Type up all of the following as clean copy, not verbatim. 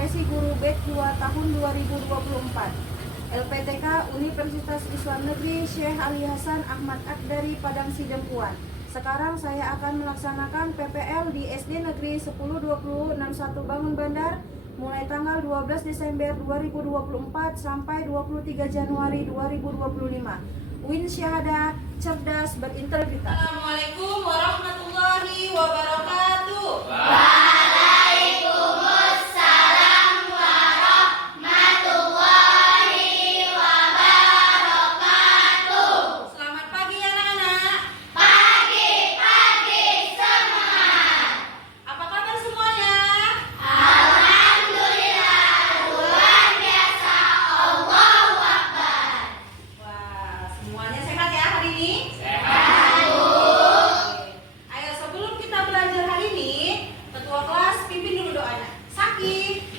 profesi guru BEK 2 tahun 2024. LPTK Universitas Islam Negeri Syekh Ali Hasan Ahmad Akdari Padang Sidempuan. Sekarang saya akan melaksanakan PPL di SD Negeri 1020 61 Bangun Bandar mulai tanggal 12 Desember 2024 sampai 23 Januari 2025. Win Syahada cerdas berintegritas. Assalamualaikum warahmatullahi wabarakatuh. Waalaikumsalam warahmatullahi wabarakatuh. Selamat pagi anak-anak. Pagi semua. Apa kabar semuanya? Alhamdulillah, luar biasa. Allahu Akbar. Wah, semuanya sehat ya hari ini? Sehat. Oke. Ayo sebelum kita belajar hari ini, ketua kelas pimpin dulu doanya. Sakit.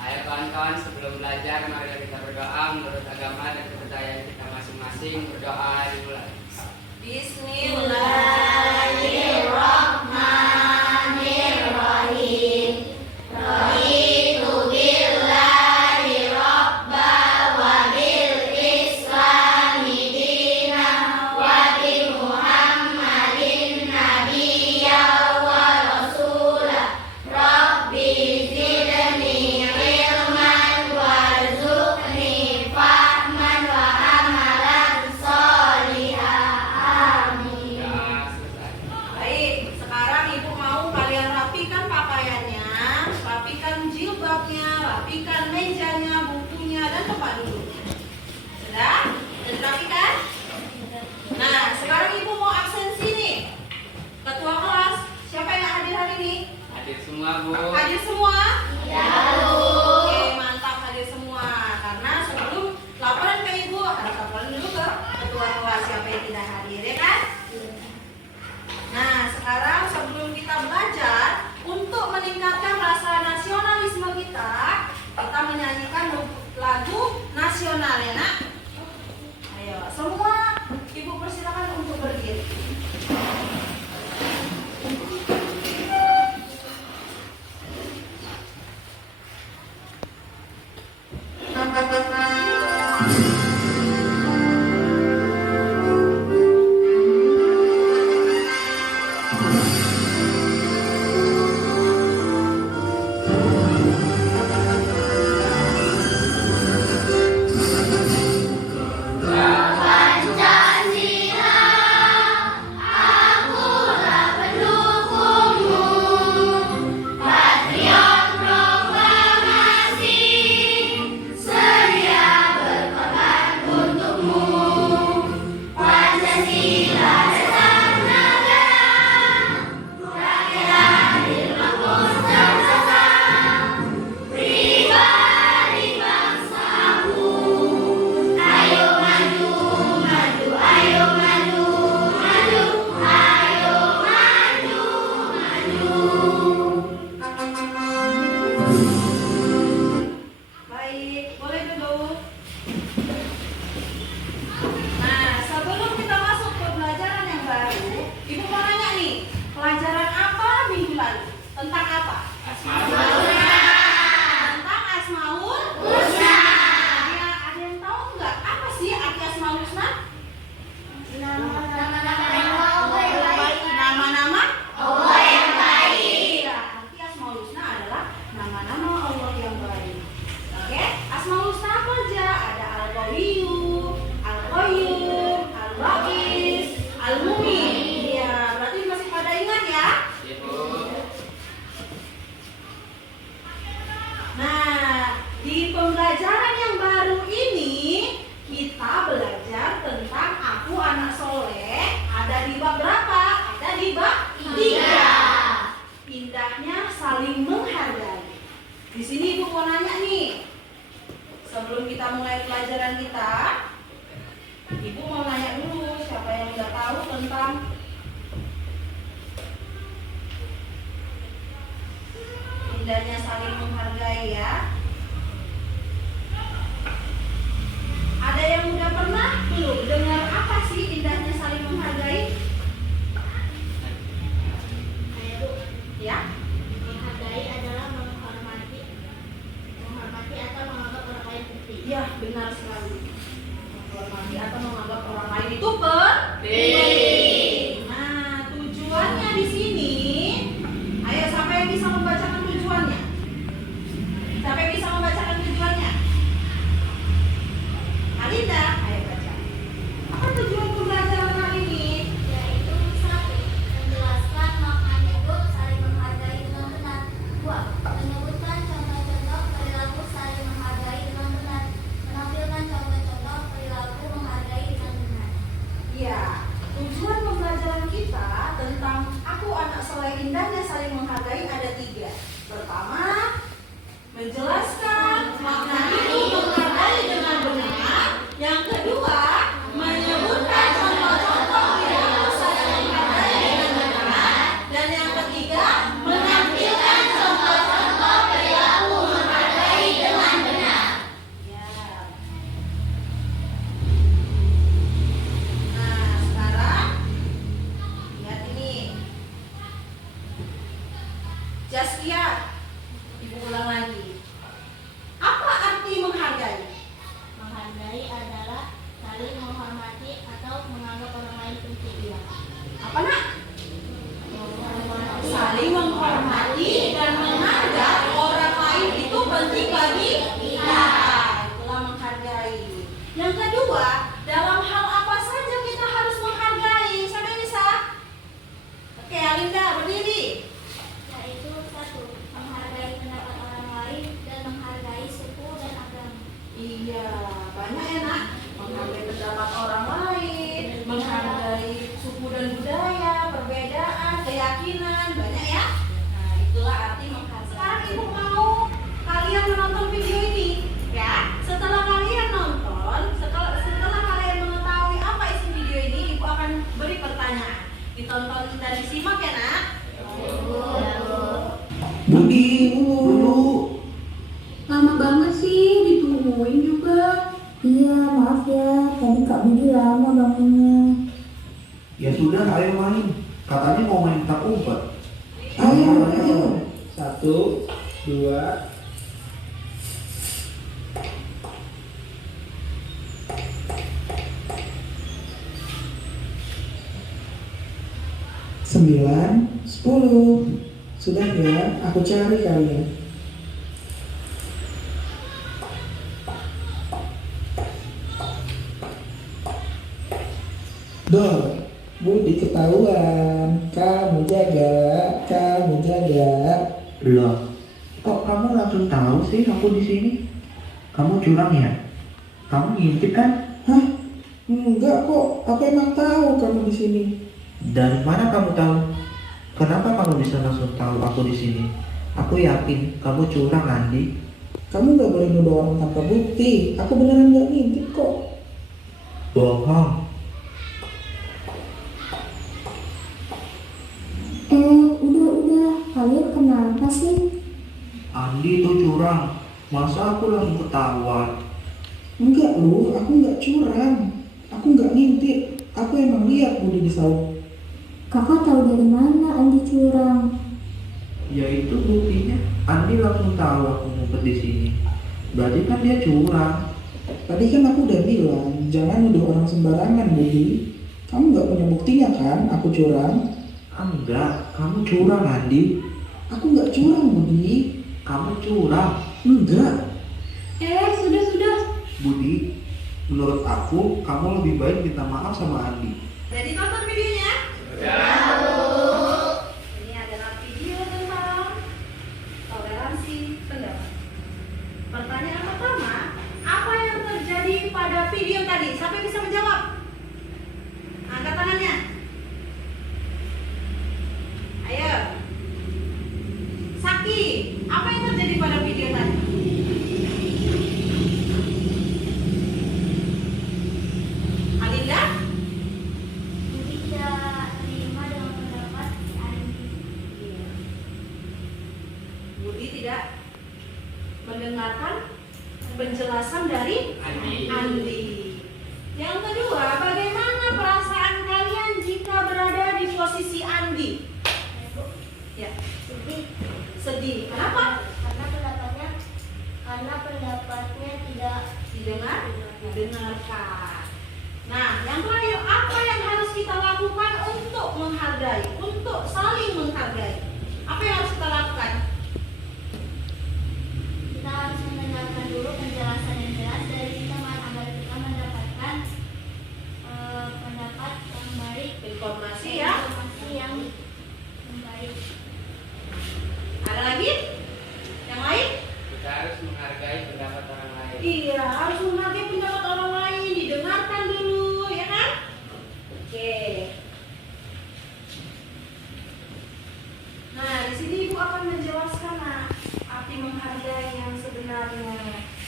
Ayo kawan-kawan, sebelum belajar mari kita berdoa menurut agama dan kepercayaan kita masing-masing. Berdoa dimulai. Bismillahirrahmanirrahim. Raditu billahi rabba wa bil islami dina wa bi Muhammadin nabiyya wa rasula. Rabbi zidni ilman warzuqni fahman wa amalan sholihan. Amin. Sudah selesai. Baik, sekarang ibu mau kalian rapikan pakaiannya, rapikan jilbabnya, rapikan mejanya, bukunya, dan tempat duduknya. Sudah? Sudah dirapikan? Nah, sekarang ibu mau absensi nih. Ketua kelas, siapa yang hadir hari ini? Hadir semua, Bu. Hadir semua? Ya, Bu. Oke, mantap hadir semua. Karena sebelum laporan ke ibu, harus laporan dulu ke ketua kelas siapa yang tidak hadir, ya kan? Nah, sekarang sebelum kita belajar, untuk meningkatkan rasa nasionalisme kita menyanyikan lagu nasional ya nak. Ayo, semua ibu persilakan untuk berdiri. Pancasila, akulah pendukungmu. Patriot proklamasi, sedia berkorban untukmu. Pancasila dasar negara, rakyat dirangkul bersama. Pribadi bangsaku, ayo maju, maju, ayo maju, maju, ayo maju, maju. Baik, boleh duduk. Nah, sebelum kita masuk ke pelajaran yang baru, ibu mau nanya nih, pelajaran apa minggu lalu? Tentang apa? Asmaul. Tentang Asmaul Husna. Ada yang tahu nggak apa sih arti Asmaul Husna? Nama-nama Allah yang baik. Iya, arti Asmaul Husna adalah nama-nama Allah yang baik. Oke, Asmaul Husna apa aja? Ada Al-Qawiyyu, Al-Qayyum, Al-Waqiz, Al-Mu'min. Iya, berarti masih pada ingat ya? Ibu. Nah, di pembelajaran yang baru ini kita belajar tentang aku anak soleh. Ada di bab berapa? Ada di bab 3. Indahnya saling menghargai. Di sini ibu mau nanya nih. Sebelum kita mulai pelajaran kita, ibu mau nanya dulu siapa yang udah tahu tentang indahnya saling menghargai ya. Ada yang udah pernah belum dengar apa sih indahnya saling menghargai? Ayo Bu. Ya. Menghargai adalah menghormati. Iya, benar sekali. Menghormati atau menganggap orang lain itu penting. Nah, tujuannya di sini, ayo siapa yang bisa membacakan tujuannya? Siapa yang bisa membacakan tujuannya? Alinda, ayo baca. Apa tujuan pembelajaran hari ini? Yaitu 1. Menjelaskan makna hidup saling menghargai dengan benar. 2. Menyebutkan contoh-contoh perilaku saling menghargai dengan benar. Menampilkan contoh-contoh perilaku menghargai dengan benar. Ya, tujuan pembelajaran kita tentang aku anak soleh indahnya saling menghargai ada 3. Pertama, menjelaskan makna hidup menghargai dengan benar. Yang kedua, menyebutkan contoh-contoh perilaku saling menghargai dengan benar. Dan yang ketiga, menampilkan contoh-contoh perilaku menghargai dengan benar. Ya. Nah, sekarang lihat ini. Jaskia, ibu ulang lagi. Apa arti menghargai? Menghargai adalah saling menghormati atau menganggap orang lain penting. Apa nak? Saling menghormati dan menganggap orang lain itu penting bagi kita. Itulah menghargai. Yang kedua, dalam hal apa saja kita harus menghargai? Siapa yang bisa? Oke, Alinda, berdiri. Yaitu 1. Menghargai pendapat orang lain dan menghargai suku dan agama. Iya, banyak ya nak. Menghargai pendapat orang lain, menghargai suku dan budaya, perbedaan, keyakinan, banyak ya. Nah, itulah arti menghargai. Sekarang ibu mau kalian menonton video ini, ya. Setelah kalian nonton, setelah kalian mengetahui apa isi video ini, ibu akan beri pertanyaan. Ditonton dan disimak ya nak. Budi, dulu. Lama banget sih, ditungguin juga. Iya, maaf ya, tadi Kak Budi lama bangunnya. Ya sudah, ayo main. Katanya mau main tak umpet. Ayo. 1, 2. Sembilan, 10. Sudah ya, aku cari kalian. Dor, Budi ketahuan. Kamu jaga. Loh, kok kamu langsung tahu sih aku di sini? Kamu curang ya? Kamu ngintip kan? Hah? Enggak kok, aku emang tahu kamu di sini. Dari mana kamu tahu? Kenapa kamu bisa langsung tahu aku di sini? Aku yakin kamu curang, Andi. Kamu nggak boleh nuduh orang tanpa bukti. Aku beneran nggak ngintip kok. Bohong. Udah, kalian kenapa sih? Andi itu curang. Masa aku langsung ketahuan? Enggak lu, aku nggak curang. Aku nggak ngintip. Aku emang lihat Budi di saung. Kakak tahu dari mana Andi curang? Ya itu buktinya. Andi langsung tahu aku ngumpet di sini. Berarti kan dia curang. Tadi kan aku udah bilang, jangan nuduh orang sembarangan Budi. Kamu nggak punya buktinya kan? Aku curang. Enggak, kamu curang, Andi. Aku nggak curang Budi. Kamu curang. Enggak. Sudah. Budi, menurut aku kamu lebih baik minta maaf sama Andi. Jadi tonton videonya. Ini adalah video tentang toleransi pendapat. Pertanyaan pertama, apa yang terjadi pada video tadi? Siapa yang bisa menjawab? Angkat tangannya. Ayo. Saki, apa yang terjadi pada video tadi? Alinda? Budi tidak terima dengan pendapat si Andi. Budi tidak mendengarkan penjelasan dari Andi. Yang kedua, bagaimana perasaan kalian jika berada di posisi Andi? Ya, Sedih. sedih. Kenapa? Karena pendapatnya tidak didengarkan. Nah, yang terakhir, apa yang harus kita lakukan untuk menghargai, untuk saling menghargai? Apa yang harus kita lakukan? Kita harus mendengarkan dulu penjelasan yang jelas dari teman agar kita mendapatkan pendapat yang baik, Informasi ya. informasi yang baik. Ada lagi? Yang lain? Kita harus menghargai pendapat orang lain. Iya, harus menghargai pendapat orang lain, didengarkan dulu, ya kan? Oke. Nah, di sini Ibu akan menjelaskan arti menghargai yang sebenarnya.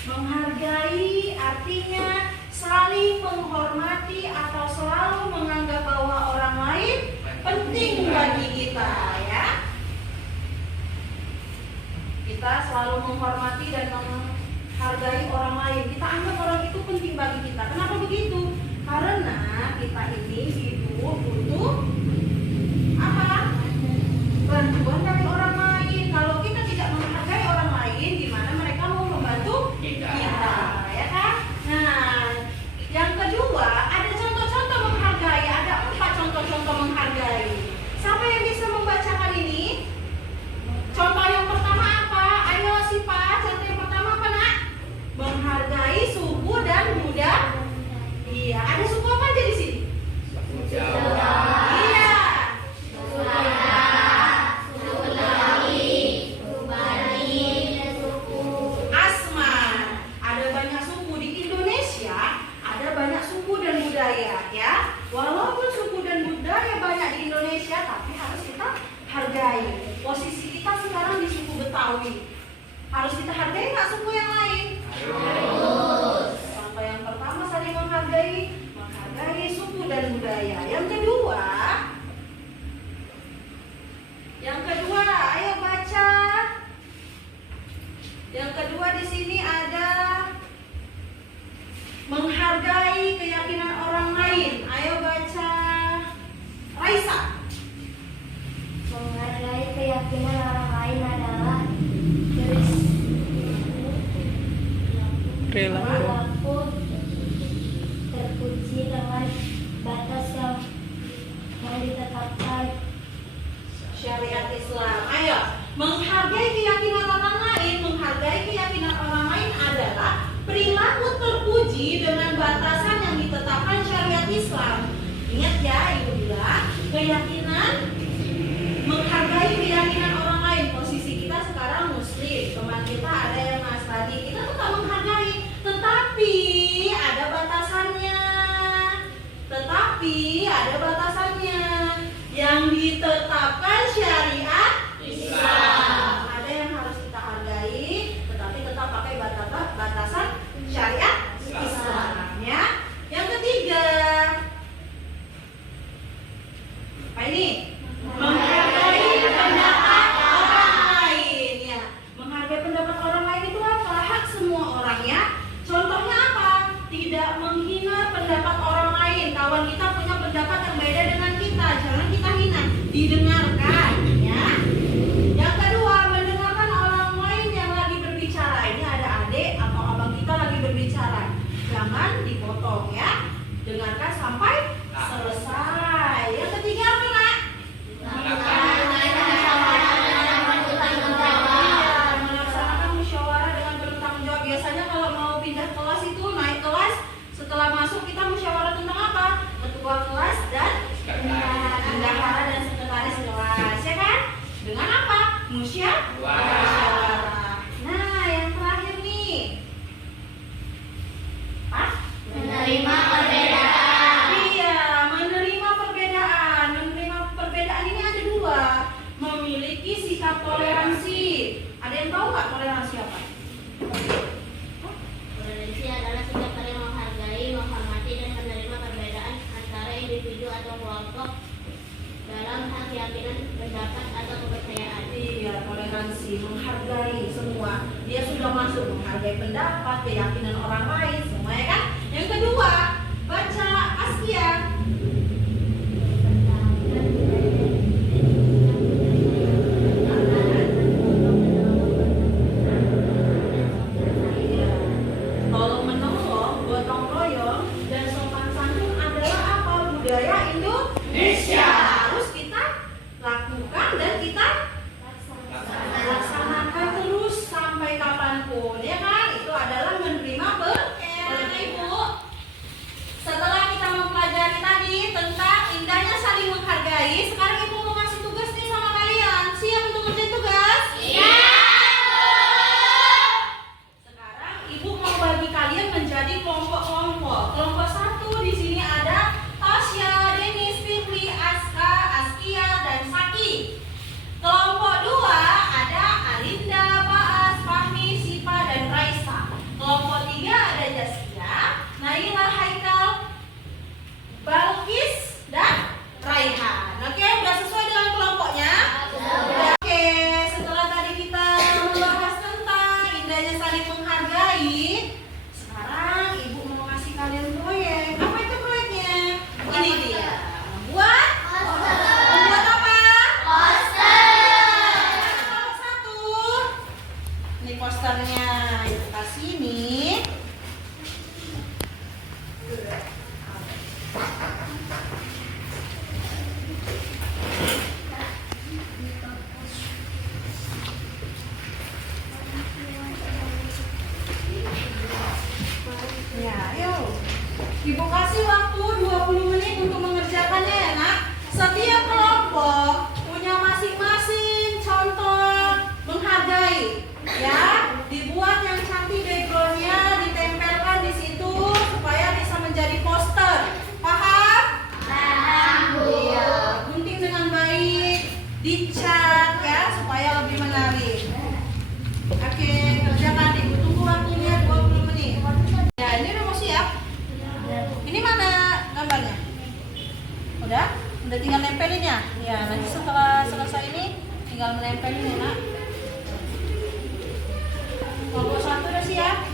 Menghargai artinya saling menghormati atau selalu menganggap bahwa orang lain penting bagi kita, ya. Kita selalu menghormati dan menghargai orang lain. Kita anggap orang itu penting bagi kita. Kenapa begitu? Karena kita ini hidup butuh apa? Bantuan dari orang lain. Kalau kita tidak menghargai orang lain, gimana mereka mau membantu Kita. ya kan? Nah, yang kedua ada contoh-contoh menghargai. Ada 4 contoh-contoh menghargai. Siapa yang bisa membacakan ini? Contoh yang pertama apa? Ayo Sipa, contoh yang pertama apa nak? Menghargai suku dan budaya. Iya, ada suku apa aja di sini? Suku Jawa. Iya. Asman. Ada banyak suku di Indonesia, ada banyak suku dan budaya, ya. Walaupun suku dan budaya banyak di Indonesia, tapi harus kita hargai. Posisi kita sekarang di suku Betawi. Harus kita hargai nggak suku yang lain? Harus. Sampai yang pertama saling menghargai suku dan budaya. Yang kedua, ayo baca. Yang kedua di sini ada menghargai keyakinan orang lain. Ayo baca. Raisa. Menghargai keyakinan orang lain adalah perilaku terpuji dengan batas yang ditetapkan Syariat Islam. Ayo, menghargai keyakinan orang lain, menghargai keyakinan orang lain adalah perilaku terpuji dengan batasan yang ditetapkan syariat Islam. Ingat ya, Ibu bilang, keyakinan, menghargai keyakinan orang lain. Posisi kita sekarang Muslim, teman kita ada yang Nasrani, kita tetap menghargai, tetapi ada batasannya. Yang ditetapkan syariat Islam. Ada yang harus kita hargai, tetapi tetap pakai batasan syariat Islam. Ya. Yang ketiga, apa ini? Menghargai pendapat orang lain. Ya, menghargai pendapat orang lain itu apa? Hak semua orang ya. Contohnya apa? Tidak menghina pendapat orang lain. Kawan kita punya pendapat yang beda dengan kita, jangan kita hina. Didengarkan, ya. Yang kedua, mendengarkan orang lain yang lagi berbicara. Ini ada adik atau abang kita lagi berbicara. Jangan dipotong, ya. Dengarkan sampai selesai. Yang ketiga apa, Nak? Melaksanakan musyawarah dengan bertanggung jawab. Biasanya kalau mau pindah kelas itu naik kelas, setelah masuk kita musyawarah tentang apa? Ketua kelas dan bendahara dan sekretaris kelas, ya kan? Dengan apa? Musyawarah. Nah, yang terakhir nih. Apa? menerima perbedaan. Iya, menerima perbedaan. Menerima perbedaan ini ada dua. Memiliki sikap toleransi. Ada yang tahu nggak toleransi apa? Toleransi adalah sikap saling menghargai, menghormati, dan menerima perbedaan antara individu atau kelompok dalam hal keyakinan, pendapat, atau kepercayaan. Iya, toleransi, menghargai semua. Dia sudah masuk menghargai pendapat, keyakinan orang lain, semua ya kan? Yang kedua, baca Askia. Tolong menolong semuanya saling menghargai, sekarang ibu mau kasih kalian proyek. Apa itu proyeknya? Ini dia. Membuat apa? Nomor 1. Ini posternya. Ibu kasih nih. Ya, ayo. Ibu kasih waktu 20 menit untuk mengerjakannya ya, Nak. Setiap kelompok punya masing-masing contoh menghargai. Ya, dibuat yang cantik backgroundnya, ditempelkan di situ supaya bisa menjadi poster. Paham? Iya, gunting dengan baik, dicat ya supaya lebih menarik. Oke, kerjakan. Ibu tunggu waktunya 20 menit. Ya, ini udah mau siap. Ini mana gambarnya? Udah? Udah tinggal nempelin ya? Ya, nanti setelah selesai ini tinggal menempelin ya, Nak. Kelompok 1 udah siap?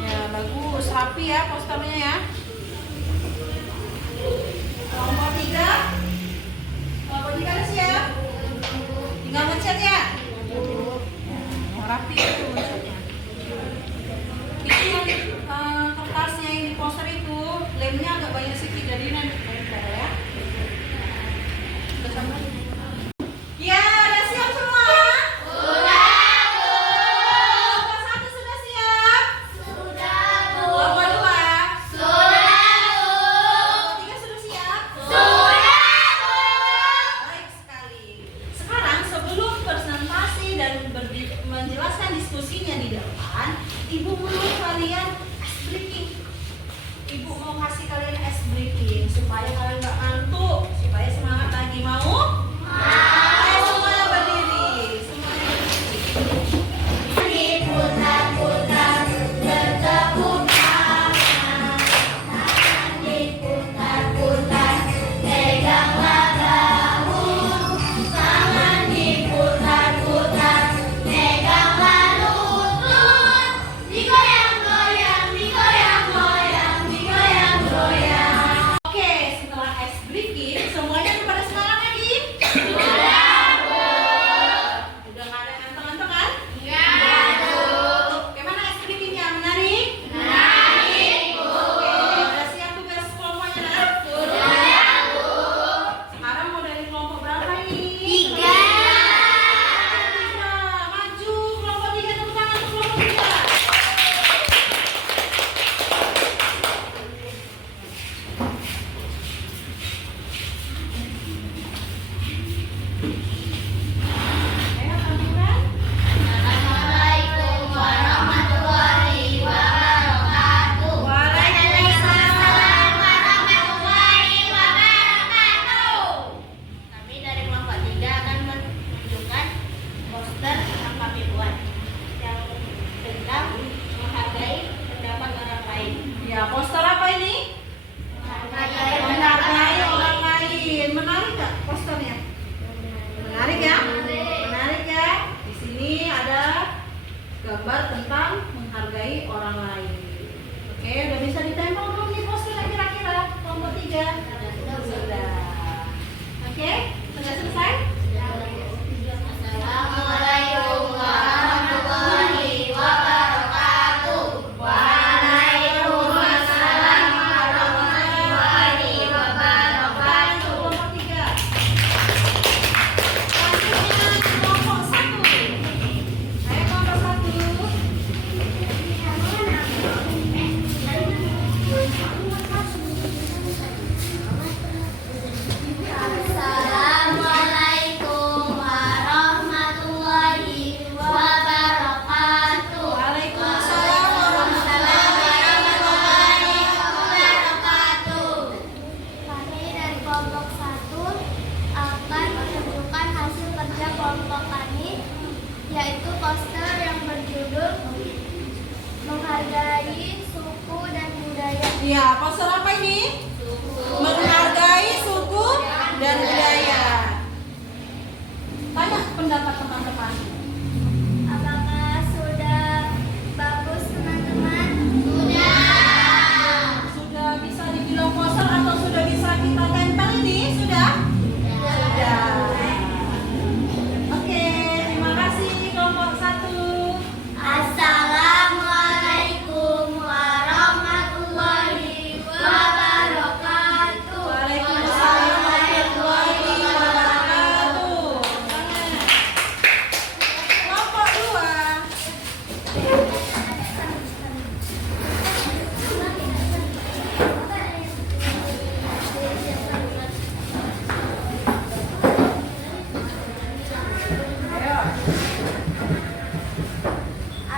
Ya, bagus. Rapi ya posternya ya. Kelompok 3? Kelompok 3 udah siap? Tinggal ngecat ya? Yang rapi itu ngecatnya. Itu yang kertasnya yang di poster itu lemnya agak banyak sedikit, jadi nanti ya. Udah sama? Ya, udah siap semua? Kelompok 1 sudah siap? Kelompok 2? Kelompok 3 sudah siap? Baik sekali. Sekarang sebelum presentasi dan menjelaskan diskusinya di depan, Ibu mau kalian ice breaking. Ibu mau kasih kalian ice breaking supaya kalian nggak ngantuk, supaya semangat lagi. Mau? Ayo semuanya berdiri. Semuanya berdiri. Diputar-putar, bertepuk tangan. Tangan diputar-putar, peganglah bahu. Tangan diputar-putar, peganglah lutut. Digoyang-goyang, digoyang-goyang, digoyang-goyang. Oke, setelah ice breaking, semuanya udah pada semangat lagi? Udah nggak ada ngantuk-ngantuk kan? Gimana ice breakingnya? Menarik? Oke, udah siap tugas kelompoknya, Nak? Sekarang mau dari kelompok berapa ini? 3. Maju, kelompok 3, tepuk tangan untuk kelompok 3. Ayo tampilkan. Assalamualaikum warahmatullahi wabarakatuh. Waalaikumsalam. warahmatullahi wabarakatuh. Kami dari kelompok 3 akan menunjukkan poster yang kami buat yang tentang menghargai pendapat orang lain. Ya, poster apa ini? Menghargai orang lain. Menarik nggak posternya? Menarik ya? Menarik ya? Di sini ada gambar tentang menghargai orang lain. Oke, udah bisa ditempel belum nih posternya kira-kira? Kelompok 3? Sudah. Oke, sudah selesai? Assalamualaikum warahmatullahi wabarakatuh. Waalaikumsalam warahmatullahi wabarakatuh. Kelompok 3. Selanjutnya kelompok 1. Ayo kelompok 1. Assalamualaikum warahmatullahi wabarakatuh. Waalaikumsalam warahmatullahi wabarakatuh. Kami dari kelompok 1 akan menunjukkan hasil kerja kelompok kami, yaitu poster yang berjudul Menghargai Suku dan Budaya. Iya, poster apa ini? Menghargai suku dan budaya. Tanya pendapat teman-teman. Apakah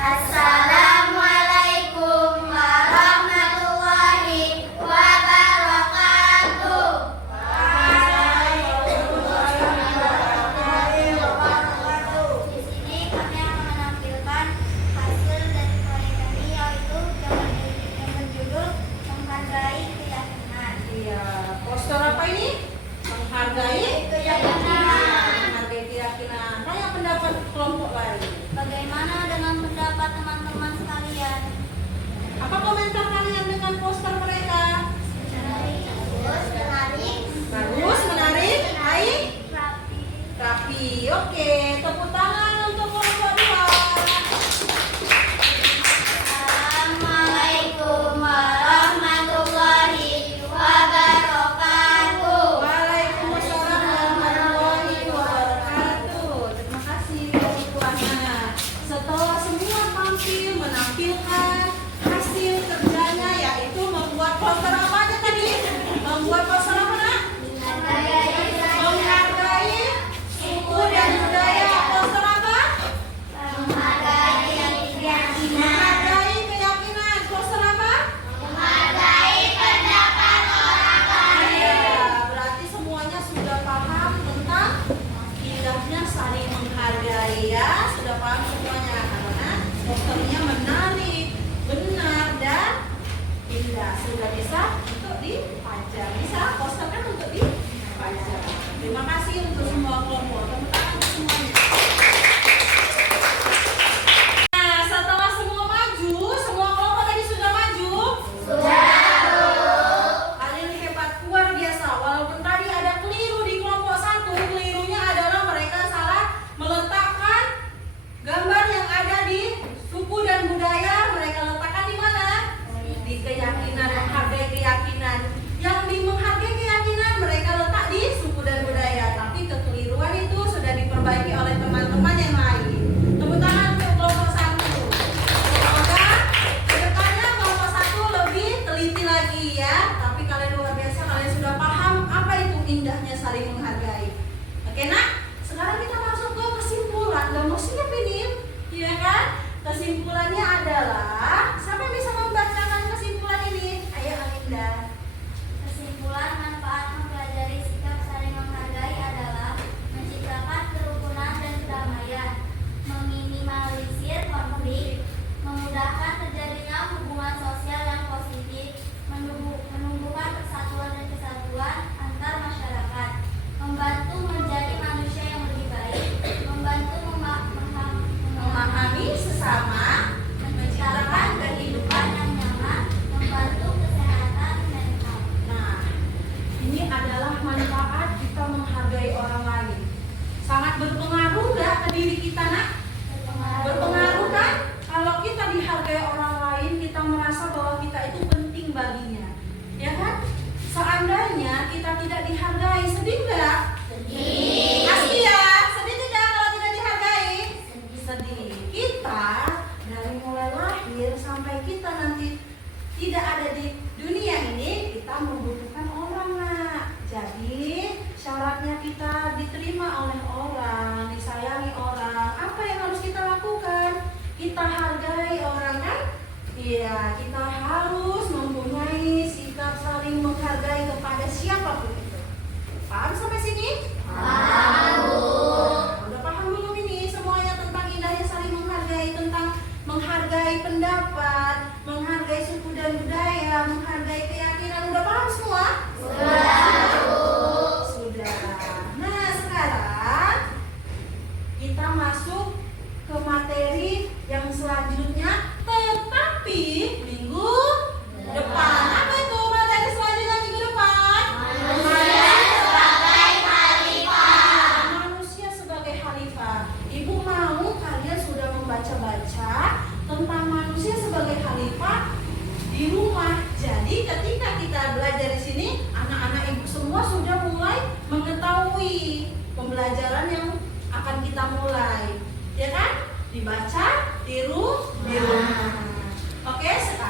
Assalamualaikum warahmatullahi wabarakatuh. Di sini kami akan menampilkan hasil dari proyek kami, yaitu yang berjudul Menghargai Keyakinan. Iya, poster apa ini? Menghargai Keyakinan. Menghargai keyakinan. Tanya pendapat kelompok lain. Bagaimana dengan pendapat teman-teman sekalian? Apa komentar kalian dengan poster mereka? Bagus, menarik, baik, rapi. Oke, tepuk tangan untuk kelompok 2. Assalamualaikum warahmatullahi wabarakatuh. Waalaikumsalam warahmatullahi wabarakatuh. Terima kasih kebutuhannya. Setelah semua tampil menampilkan hasil kerjanya, yaitu membuat poster apa aja tadi? Membuat poster apa nak? Menghargai suku dan budaya. Poster apa? Menghargai keyakinan. Poster apa? Ya, berarti semuanya sudah paham tentang indahnya saling menghargai ya. Sudah paham semuanya karena posternya menarik, benar dan indah. Sudah bisa untuk dipajang. Bisa poster kan untuk dipajang. Terima kasih untuk semua kelompok. Tepuk tangan untuk semuanya. Nah, setelah semua maju, semua kelompok tadi sudah maju. Kalian hebat, luar biasa. Walaupun tadi ada keliru di kelompok 1, kelirunya adalah mereka salah meletakkan gambar yang ada di suku dan budaya. Mereka letakkan di mana? Di keyakinan, menghargai keyakinan. Yang di menghargai keyakinan mereka letak di suku dan budaya. Tapi kekeliruan itu sudah diperbaiki oleh teman-teman yang lain. Tepuk tangan untuk kelompok 1. Semoga kedepannya kelompok 1 lebih teliti lagi ya. Tapi kalian luar biasa, kalian sudah paham apa itu indahnya saling menghargai. Oke nak, sekarang kita masuk ke kesimpulan. Gak mau siap ini, iya kan? Kesimpulannya adalah, siapa yang bisa membacakan kesimpulan ini? Ayo Alinda. Kesimpulan manfaat mempelajari sikap saling menghargai adalah menciptakan kerukunan dan kedamaian, meminimalisir konflik, memudahkan terjadinya hubungan sosial yang positif, menumbuhkan persatuan dan kesatuan antar masyarakat, membantu menjadi manusia yang lebih baik, membantu Memahami sesama, menciptakan kehidupan yang nyaman, membantu kesehatan mental. Nah, ini adalah manfaat kita menghargai orang lain. Sangat berpengaruh nggak ke diri kita nak? Berpengaruh kan? Kalau kita dihargai orang lain, kita merasa bahwa kita itu penting baginya, ya kan? Seandainya kita tidak dihargai, sedih nggak? Sedih. Pasti ya, sedih tidak kalau tidak dihargai? Sedih. Kita dari mulai lahir sampai kita nanti tidak ada di dunia ini, kita membutuhkan orang nak. Jadi syaratnya kita diterima oleh orang, disayangi orang. Apa yang harus kita lakukan? Kita hargai orang kan? Iya, kita harus mempunyai sikap saling menghargai kepada siapapun itu. Paham sampai sini? Udah paham belum ini semuanya tentang indahnya saling menghargai, tentang menghargai pendapat, menghargai suku dan budaya, menghargai keyakinan. Udah paham semua? Sudah. Nah, sekarang kita masuk ke materi yang selanjutnya, tetapi minggu depan. Apa itu materi selanjutnya minggu depan? Manusia sebagai khalifah. Ibu mau kalian sudah membaca-baca tentang manusia sebagai khalifah di rumah. Jadi ketika kita belajar di sini, anak-anak ibu semua sudah mulai mengetahui pembelajaran yang akan kita mulai, ya kan? Dibaca, tiru di rumah. Oke, sekarang